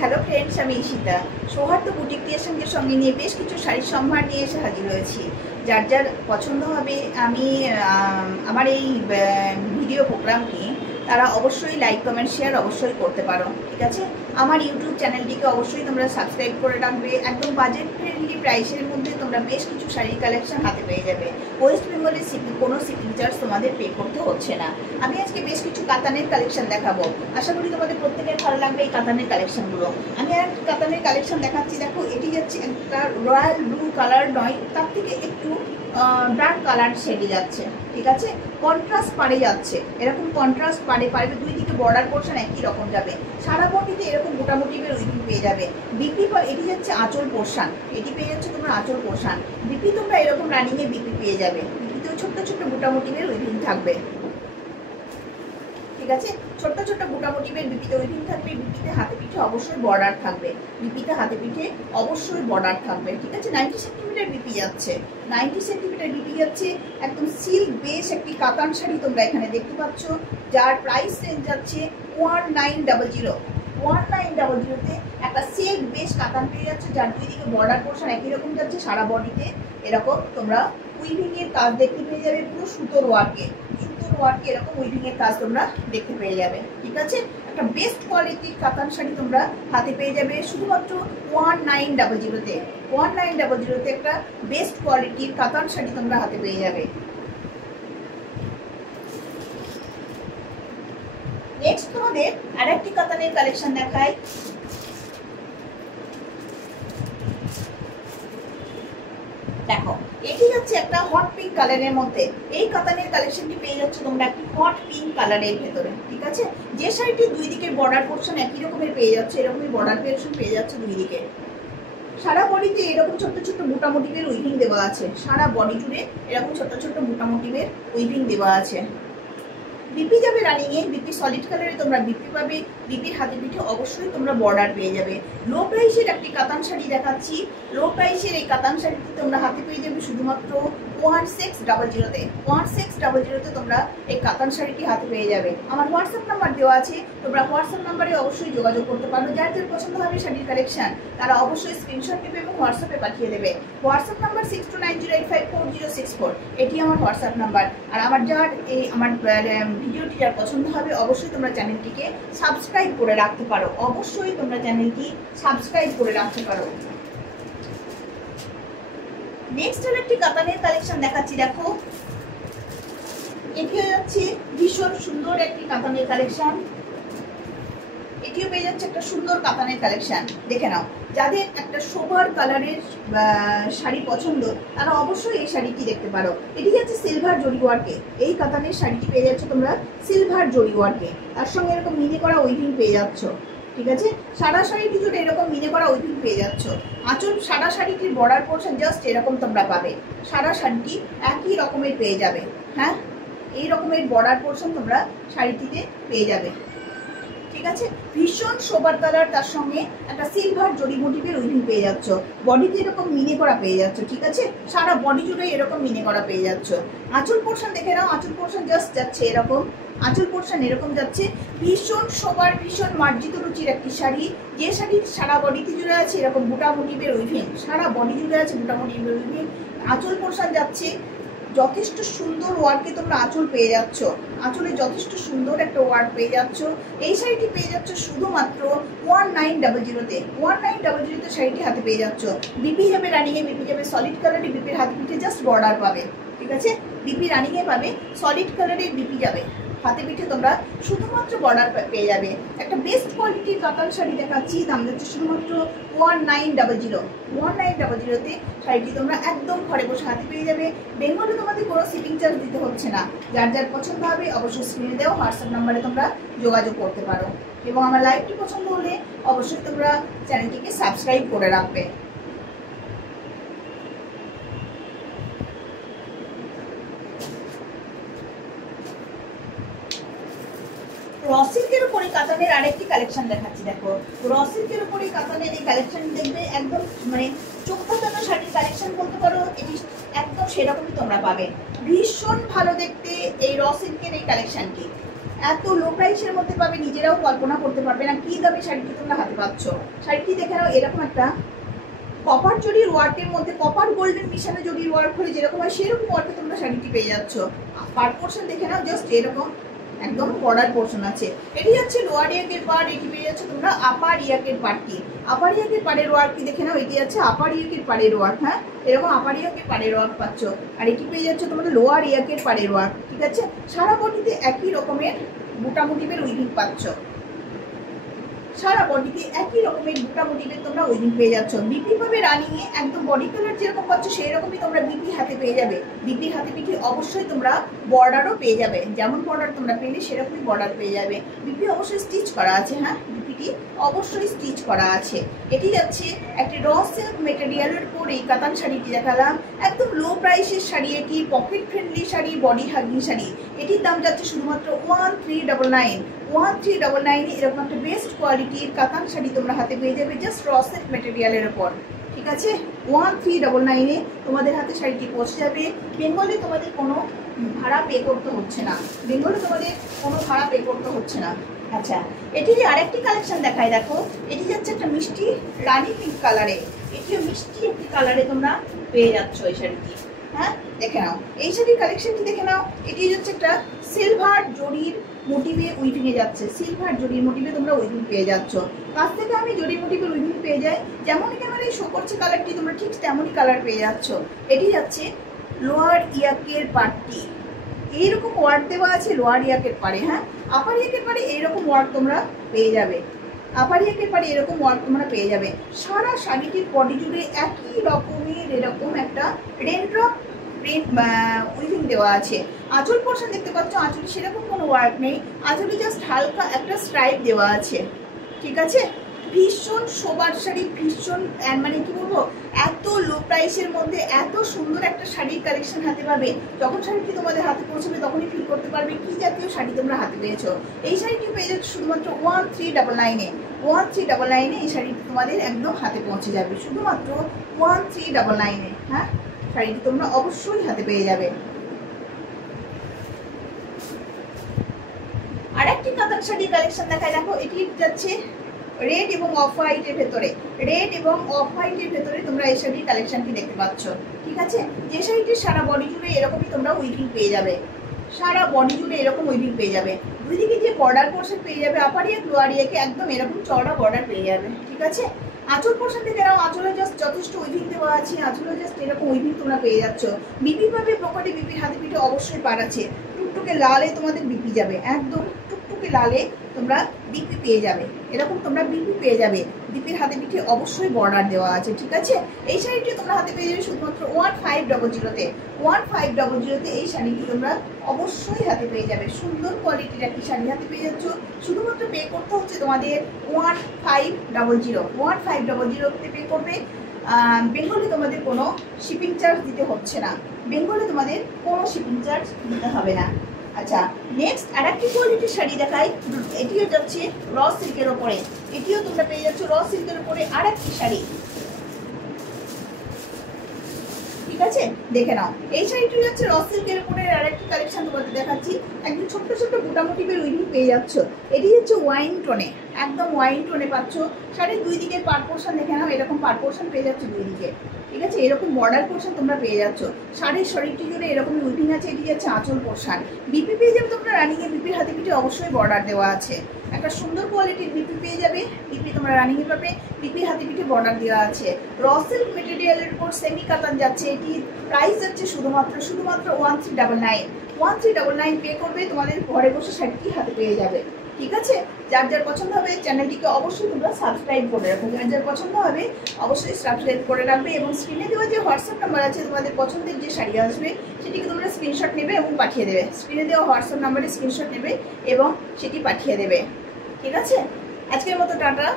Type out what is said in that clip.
Hello friends, আমি ঈশিতা সৌহার্দ্য boutique ক্রিয়েশনের সঙ্গে নিয়ে বেশ কিছু শাড়ির সম্ভার নিয়ে এসে হাজির হয়েছি। যার যার পছন্দ হবে আমি আমার এই ভিডিও প্রোগ্রামটি তারা অবশ্যই লাইক কমেন্ট শেয়ার অবশ্যই করতে পারো। ঠিক আছে, আমার ইউটিউব চ্যানেলটিকে অবশ্যই তোমরা সাবস্ক্রাইব করে রাখবে। একদম বাজেট ফ্রেন্ডলি প্রাইসের মধ্যে তোমরা বেশ কিছু শাড়ির কালেকশন হাতে পেয়ে যাবে। ওয়েস্ট বেঙ্গলের কোনো শিপিং চার্জ তোমাদের পে করতে হচ্ছে না। আমি আজকে বেশ কিছু কাতানের কালেকশন দেখাবো, আশা করি তোমাদের প্রত্যেকের ভালো লাগবে এই কাতানের কালেকশনগুলো। আমি আর কাতানের কালেকশন দেখাচ্ছি। দেখো, এটি যাচ্ছে একটা রয়্যাল ব্লু কালার নয়, তার থেকে একটু ডার্ক কালার শেডে যাচ্ছে। ঠিক আছে, কন্ট্রাস্ট পাড়ে যাচ্ছে, এরকম কন্ট্রাস্ট পাড়ে পারবে। দুই দিকে বর্ডার পোর্শন একই রকম যাবে, সারা বডিতে এরকম মোটামুটি উইভিং পেয়ে যাবে। বিপি এটি যাচ্ছে আঁচল পোর্শন, এটি পেয়ে যাচ্ছে তোমরা আঁচল পোর্শন। বিপি তোমরা এরকম রানিংয়ে বিপি পেয়ে যাবে। বিপিতেও ছোট্ট ছোট্ট মোটামুটিমের উইভিং থাকবে। ঠিক আছে, ছোট্ট ছোট্ট মোটামুটিমের বিপিতে উইভিং থাকবে। বিপিতে হাতে পিঠে অবশ্যই বর্ডার থাকবে। বিপিতে হাতে পিঠে অবশ্যই বর্ডার থাকবে। ঠিক আছে, 90 সেন্টিমিটার বিপি যাচ্ছে, 90 সেন্টিমিটার বিপি যাচ্ছে। একদম সিল্ক বেস একটি কাতান শাড়ি তোমরা এখানে দেখতে পাচ্ছ, যার প্রাইস রেঞ্জ যাচ্ছে 1900। 1900-তে একটা সিল্ক বেস কাতান পেয়ে যাচ্ছে, যার দুই দিকে বর্ডার পোর্শন একই রকম যাচ্ছে। সারা বডিতে এরকম তোমরা উইভিং এর কাজ দেখতে পেয়ে যাবে, পুরো সুতোর ওয়ার্কে এরকম উইভিং এর কাজ তোমরা দেখতে পেয়ে যাবে। ঠিক আছে, একটা বেস্ট কোয়ালিটির কাতান শাড়ি তোমরা হাতে পেয়ে যাবে শুধুমাত্র 1900-তে। 1900-তে একটা বেস্ট কোয়ালিটির কাতান শাড়ি তোমরা হাতে পেয়ে যাবে। নেক্সট তোমাদের আরেকটি কাতানের কালেকশন দেখাই। দেখো, এটি হচ্ছে একটা হট পিঙ্ক কালারের মধ্যে। এই কাতানের কালেকশনটি পেয়ে যাচ্ছে তোমরা একটি হট পিঙ্ক কালারের ভেতরে। ঠিক আছে, যে শাড়িটি দুই দিকের বর্ডার পোর্শন একই রকমের পেয়ে যাচ্ছে, এরকমই বর্ডার পোর্শন পেয়ে যাচ্ছে দুই দিকে। সারা বডিতে এরকম ছোট্ট ছোট্ট মোটামুটিমের উইভিং দেওয়া আছে। সারা বডি জুড়ে এরকম ছোট্ট ছোট্ট মোটামুটিমের উইভিং দেওয়া আছে। বিপি যাবে রানিংয়ে, বিপি সলিড কালারে তোমরা বিপি পাবে। বিপির হাতে পিঠে অবশ্যই তোমরা বর্ডার পেয়ে যাবে। লো প্রাইসের একটি কাতান শাড়ি দেখাচ্ছি। লো প্রাইসের এই কাতান শাড়িটি তোমরা হাতে পেয়ে যাবে শুধুমাত্র 1600-তে। 1600-তে তোমরা এই কাতান শাড়িটি হাতে পেয়ে যাবে। আমার হোয়াটসঅ্যাপ নাম্বার দেওয়া আছে, তোমরা হোয়াটসঅ্যাপ নাম্বারে অবশ্যই যোগাযোগ করতে পারো। যার যার পছন্দ হবে শাড়ির কালেকশন তারা অবশ্যই স্ক্রিনশট নেবে এবং হোয়াটসঅ্যাপে পাঠিয়ে দেবে। হোয়াটসঅ্যাপ নাম্বার 6290854064, এটি আমার হোয়াটসঅ্যাপ নাম্বার। আর আমার আমার ভিডিওটি যার পছন্দ হবে অবশ্যই তোমরা চ্যানেলটিকে সাবস্ক্রাইব করে রাখতে পারো। অবশ্যই তোমরা চ্যানেলটি সাবস্ক্রাইব করে রাখতে পারো। নেক্সট আরেকটি কাতানের কালেকশন দেখাচ্ছি। দেখো, এটি হচ্ছে ভীষণ সুন্দর একটি কাতানের কালেকশন। এটিও পেয়ে যাচ্ছে একটা সুন্দর কাতানের কালেকশন। দেখে নাও, যাদের একটা সোবার কালারের শাড়ি পছন্দ তারা অবশ্যই এই শাড়িটি দেখতে পারো। এটি যাচ্ছে সিলভার জরি ওয়ার্কে। এই কাতানের শাড়িটি পেয়ে যাচ্ছে তোমরা সিলভার জরি ওয়ার্কে, তার সঙ্গে এরকম মিনে করা উইভিং পেয়ে যাচ্ছ। ঠিক আছে, সারা শাড়িটি জুড়ে এরকম মিনে করা উইভিং পেয়ে যাচ্ছ। আঁচল সারা শাড়িটির বর্ডার পোর্শন জাস্ট এরকম তোমরা পাবে। সারা শাড়িটি একই রকমের পেয়ে যাবে। হ্যাঁ, এই রকমের বর্ডার পোর্শন তোমরা শাড়িটিতে পেয়ে যাবে। ঠিক আছে, ভীষণ সোবার কালার, তার সঙ্গে একটা সিলভার জরি মোটিভের উইভিং পেয়ে যাচ্ছ। বডিতে এরকম মিনে করা পেয়ে যাচ্ছ। ঠিক আছে, সারা বডি জুড়ে এরকম মিনে করা পেয়ে যাচ্ছ। আঁচল পোর্শন দেখে নাও, আঁচল পোর্শন জাস্ট যাচ্ছে এরকম, আঁচল পোর্শন এরকম যাচ্ছে। ভীষণ সোবার, ভীষণ মার্জিত রুচির একটি শাড়ি, যে শাড়ির সারা বডিতে জুড়ে আছে এরকম মোটামুটিভের উইভিং। সারা বডি জুড়ে আছে মোটামুটিভের উইভিং। আঁচল পোর্শন যাচ্ছে যথেষ্ট সুন্দর ওয়ার্কে তোমরা আঁচল পেয়ে যাচ্ছ। আঁচলে যথেষ্ট সুন্দর একটা ওয়ার্ক পেয়ে যাচ্ছ। এই শাড়িটি পেয়ে যাচ্ছ শুধুমাত্র 1900-তে। 1900-তে শাড়িটি হাতে পেয়ে যাচ্ছ। বিপি যাবে রানিংয়ে, বিপি যাবে সলিড কালারে, বিপির হাতে পিঠে জাস্ট বর্ডার পাবে। ঠিক আছে, বিপি রানিংয়ে পাবে, সলিড কালারের বিপি যাবে, হাতে পিঠে তোমরা শুধুমাত্র বর্ডার পেয়ে যাবে। একটা বেস্ট কোয়ালিটির কাতান শাড়ি দেখাচ্ছি, দাম যাচ্ছে শুধুমাত্র 1900। 1900-তে শাড়িটি তোমরা একদম ঘরে বসে হাতে পেয়ে যাবে। বেঙ্গলে তোমাদের কোনো শিপিং চার্জ দিতে হচ্ছে না। যার যার পছন্দ হবে অবশ্যই স্ক্রিনে দেওয়া হোয়াটসঅ্যাপ নাম্বারে তোমরা যোগাযোগ করতে পারো। এবং আমার লাইভটি পছন্দ হলে অবশ্যই তোমরা চ্যানেলটিকে সাবস্ক্রাইব করে রাখবে। র সিল্কের উপরে কাতানের আরেকটি কালেকশন দেখাচ্ছি। দেখো, র সিল্কের উপরে কাতানের এই কালেকশন দেখবে একদম মানে চোখ ধাঁধানো শাড়ির কালেকশন বলতে পারো। এটি একদম সেরকমই তোমরা পাবে। ভীষণ ভালো দেখতে এই র সিল্কের এই কালেকশনটি। এত লো প্রাইসের মধ্যে পাবে, নিজেরাও কল্পনা করতে পারবে না কি দামে শাড়িটি তোমরা হাতে পাচ্ছ। শাড়িটি দেখে নাও, এরকম একটা কপার জরির ওয়ার্কের মধ্যে কপার গোল্ডেন মিশানো জরির ওয়ার্ক হলে যেরকম হয় সেরকম ওয়ার্কে তোমরা শাড়িটি পেয়ে যাচ্ছ। পার্ট পোর্শন দেখে নাও, জাস্ট এরকম একদম বর্ডার পোর্শন আছে। এটি হচ্ছে লোয়ার ইয়াকের পার্ট, এটি পেয়ে যাচ্ছে তোমরা আপার ইয়াকের পার্টটি। আপার ইয়াকের পাড়ের ওয়ার্কটি দেখে নাও, এটি আছে আপার ইয়াকের পাড়ের ওয়ার্ক। হ্যাঁ, এরকম আপার ইয়াকের পাড়ের ওয়ার্ক পাচ্ছ। আর এটি পেয়ে যাচ্ছে তোমরা লোয়ার ইয়াকের পাড়ের ওয়ার্ক। ঠিক আছে, সারা বডিতে একই রকমের বুটা মোটিভের উইভিং পাচ্ছ। সারা বডিতে একই রকমের বুটা মোটিভের তোমরা উইভিং পেয়ে যাচ্ছ। বিপি ভাবে রানিং এ একদম বডি কালার যেরকম পাচ্ছ সেই রকমই তোমরা বিপি হাতে পেয়ে যাবে। বিপি হাতে পিঠে অবশ্যই তোমরা বর্ডারও পেয়ে যাবে, যেমন বর্ডার তোমরা পেলে সেরকমই বর্ডার পেয়ে যাবে। বিপি অবশ্যই স্টিচ করা আছে। হ্যাঁ, বিপিটি অবশ্যই স্টিচ করা আছে। এটি যাচ্ছে একটি র সিল্ক মেটেরিয়ালের উপর এই কাতান শাড়িটি দেখালাম। একদম লো প্রাইসের শাড়ি, এটি pocket friendly sari, body hugging sari. এটির দাম যাচ্ছে শুধুমাত্র 1399। 1399 এরকম একটা বেস্ট কোয়ালিটির কাতান শাড়ি তোমরা হাতে পেয়ে যাবে জাস্ট র সিল্ক মেটেরিয়ালের উপর। ঠিক আছে, 1399 তোমাদের হাতে শাড়িটি পৌঁছে যাবে। বেঙ্গলে তোমাদের কোনো ভাড়া পে করতে হচ্ছে না, বেঙ্গলে তোমাদের কোনো ভাড়া পে করতে হচ্ছে না। আচ্ছা, এটি যে আরেকটি কালেকশন দেখায়, দেখো এটি যাচ্ছে একটা মিষ্টি রানি পিঙ্ক কালারে। এটিও মিষ্টি একটি কালারে তোমরা পেয়ে যাচ্ছ এই শাড়িটি। হ্যাঁ, দেখে নাও এই শাড়ির কালেকশনটি দেখে নাও। এটি হচ্ছে একটা সিলভার জরির মোটিভে উইভিংয়ে যাচ্ছে, সিলভার জরির মোটিভে তোমরা উইভিং পেয়ে যাচ্ছ। কাছ থেকে আমি জরির মোটিভের উইভিং পেয়ে যাই, যেমন ক্যামেরায় শো করছে কালারটি তোমরা ঠিক তেমনই কালার পেয়ে যাচ্ছ। এটি যাচ্ছে লোয়ার ইয়াকের পার্টটি, এইরকম ওয়ার্ক দেওয়া আছে লোয়ার ইয়াকের পাড়ে। হ্যাঁ, আপার ইয়াকের পাড়ে এইরকম ওয়ার্ক তোমরা পেয়ে যাবে। আপার ইয়াকের পাড়ে এরকম ওয়ার্ক তোমরা পেয়ে যাবে। সারা শাড়িটির বডি জুড়ে একই রকমের এরকম একটা রেনড্রপ উইভিং দেওয়া আছে। আঁচল পোর্শন দেখতে পাচ্ছ, আঁচলে সেরকম কোনো ওয়ার্ক নেই, আঁচলে জাস্ট হালকা একটা স্ট্রাইপ দেওয়া আছে। ঠিক আছে, ভীষণ শোবার শাড়ি, ভীষণ মানে কি বলবো, এত লো প্রাইসের মধ্যে এত সুন্দর একটা শাড়ির কালেকশন হাতে পাবে। যখন শাড়িটি তোমাদের হাতে পৌঁছবে তখনই ফিল করতে পারবে কি জাতীয় শাড়ি তোমরা হাতে পেয়েছো। এই শাড়িটি পেয়ে যাচ্ছে শুধুমাত্র 1399-এ। 1399-এ এই শাড়িটি তোমাদের একদম হাতে পৌঁছে যাবে, শুধুমাত্র 1399-এ। হ্যাঁ, শাড়িটি তোমরা অবশ্যই হাতে পেয়ে যাবে। আরেকটি কাতান শাড়ির কালেকশন দেখায়, দেখো এটি যাচ্ছে রেড এবং অফ হোয়াইটের ভেতরে। রেড এবং অফ হোয়াইটের ভেতরে তোমরা এই শাড়ির কালেকশনটি দেখতে পাচ্ছ। ঠিক আছে, যে শাড়িটির সারা বডি জুড়ে এরকমই তোমরা উইভিং পেয়ে যাবে, সারা বডি জুড়ে এরকম উইভিং পেয়ে যাবে। দুইদিকে যে বর্ডার পোর্শন পেয়ে যাবে, আপার ইয়াক লোয়ার ইয়াকে একদম এরকম চওড়া বর্ডার পেয়ে যাবে। ঠিক আছে, আঁচল পোর্শন থেকে নাও, আঁচলে জাস্ট যথেষ্ট উইভিং দেওয়া আছে, আঁচলে জাস্ট এরকম উইভিং তোমরা পেয়ে যাচ্ছ। বিপি পাবে পকেটে, বিপির হাতে পিঠে অবশ্যই পার আছে। টুকটুকে লালে তোমাদের বিপি যাবে, একদম টুকটুকে লালে তোমরা বিপি পেয়ে যাবে, এরকম তোমরা বিপি পেয়ে যাবে। বিপির হাতে পিঠে অবশ্যই বর্ডার দেওয়া আছে। ঠিক আছে, এই শাড়িটি তোমরা হাতে পেয়ে যাবে শুধুমাত্র 1500-তে। 1500-তে এই শাড়িটি তোমরা অবশ্যই হাতে পেয়ে যাবে। সুন্দর কোয়ালিটির একটি শাড়ি হাতে পেয়ে যাচ্ছ, শুধুমাত্র পে করতে হচ্ছে তোমাদের 1500। 1500-তে পে করবে। বেঙ্গলে তোমাদের কোনো শিপিং চার্জ দিতে হচ্ছে না, বেঙ্গলে তোমাদের কোনো শিপিং চার্জ দিতে হবে না। আচ্ছা, নেক্সট আরেকটি কোয়ালিটির শাড়ি দেখাই। এটিও যাচ্ছে র সিল্কের ওপরে, এটিও তোমরা পেয়ে যাচ্ছ র সিল্কের ওপরে আরেকটি শাড়ি। ঠিক আছে, দেখে নাও এই শাড়িটি যাচ্ছে র সিল্কের উপরে আরেকটি কালেকশন তোমাদের দেখাচ্ছি। একদম ছোট্ট ছোট্ট বুটা মোটিভের উইভিং পেয়ে যাচ্ছ। এটি হচ্ছে ওয়াইন টোনে, একদম ওয়াইন টোনে পাচ্ছ। শাড়ির দুই দিকে পার পোর্শন দেখে নাও, এরকম পার পোর্শন পেয়ে যাচ্ছ দুই দিকে। ঠিক আছে, এরকম বর্ডার পোর্শন তোমরা পেয়ে যাচ্ছ। শাড়ির শরীরটি জুড়ে এরকমই উইভিং আছে। এটি যাচ্ছে আঁচল পোর্শন। বিপি পেয়ে যাবে তোমরা রানিংয়ে, বিপির হাতে পিঠে অবশ্যই বর্ডার দেওয়া আছে। একটা সুন্দর কোয়ালিটির বিপি পেয়ে যাবে, বিপি তোমরা রানিংয়ে পাবে, বিপির হাতে পিঠে বর্ডার দেওয়া আছে। র সিল্ক মেটেরিয়ালের উপর সেমি কাতান যাচ্ছে। এটি প্রাইস যাচ্ছে শুধুমাত্র 1399। 1399 পে করবে, তোমাদের ঘরে বসে শাড়িটি হাতে পেয়ে যাবে। ঠিক আছে, যার যার পছন্দ হবে চ্যানেলটিকে অবশ্যই তোমরা সাবস্ক্রাইব করে রাখো, যার যার পছন্দ হবে অবশ্যই সাবস্ক্রাইব করে রাখবে। এবং স্ক্রিনে দেওয়া যে হোয়াটসঅ্যাপ নাম্বার আছে, তোমাদের পছন্দের যে শাড়ি আসবে সেটিকে তোমরা স্ক্রিনশট নেবে এবং পাঠিয়ে দেবে। স্ক্রিনে দেওয়া হোয়াটসঅ্যাপ নাম্বারে স্ক্রিনশট নেবে এবং সেটি পাঠিয়ে দেবে। ঠিক আছে, আজকের মতো টাটা।